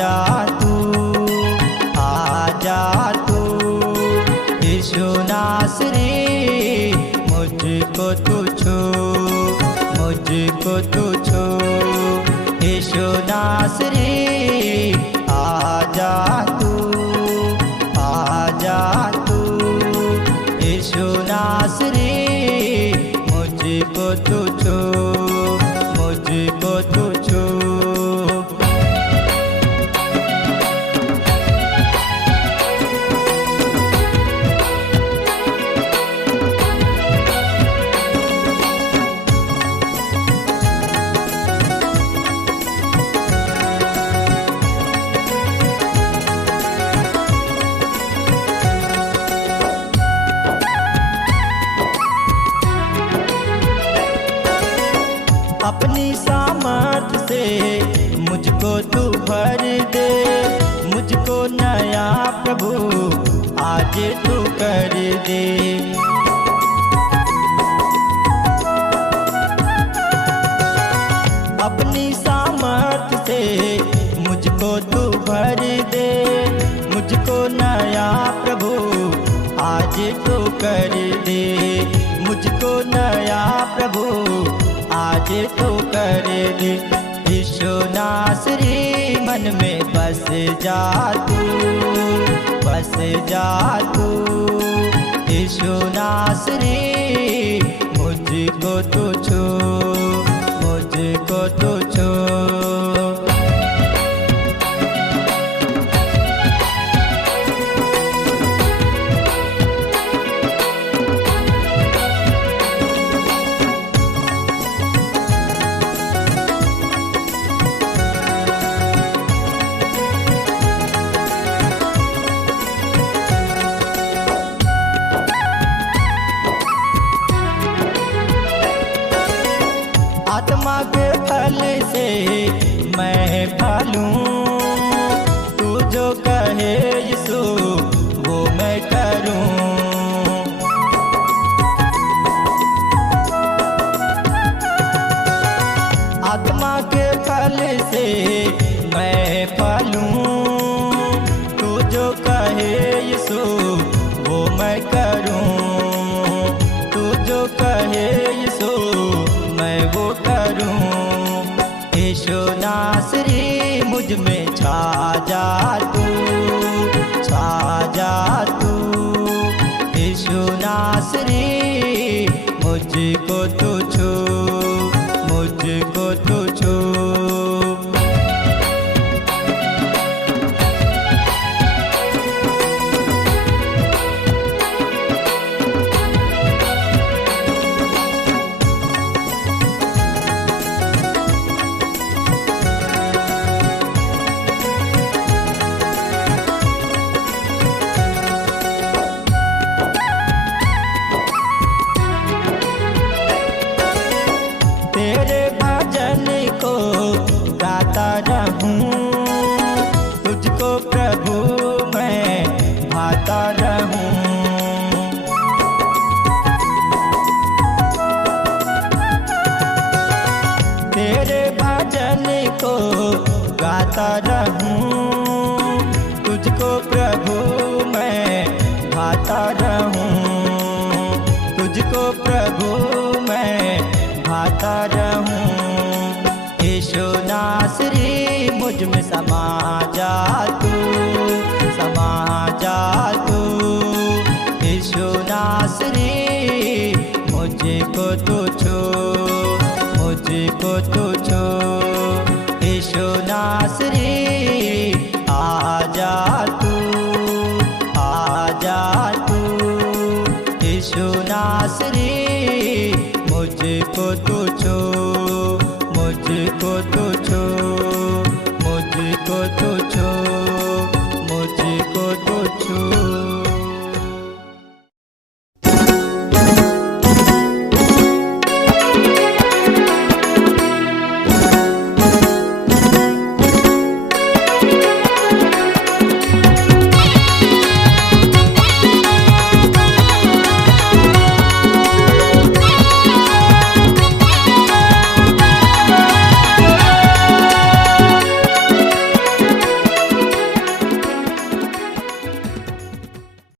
जा तू, आजा तू। यीशु नासरी मुझको तू छू, मुझको तू छू। यीशु नासरी आजा तू, आजा तू। यीशु नासरी मुझको तू छू, मुझको तू छू। अपनी सामर्थ से मुझको तू भर दे, मुझको नया प्रभु आज तू कर दे। अपनी सामर्थ से मुझको तू भर दे, मुझको नया प्रभु आज तू कर दे। मुझको नया प्रभु आज तो कर दे। यीशु नासरी मन में बस जा तू, बस जा तू। यीशु नासरी मुझको तू छू, मुझको तू छू। आत्मा के फल से मैं फलूं, तू जो कहे यीशु वो मैं करूं। आत्मा के फल से मैं फलूं, तू जो कहे यीशु वो मैं करूं। तू जो कहे यीशु मैं वो करूं। यीशु नासरी मुझ में छा जा तू, छा जा तू। यीशु नासरी मुझको तू छू, मुझको तू छू। तेरे भजन को गाता रहूं, तुझको प्रभु मैं भाता रहूं। तेरे भजन को गाता रहूं, तुझको प्रभु मैं भाता रहूं। तुझको प्रभु मैं भाता रहूं। यीशु नासरी मुझ में समा जा।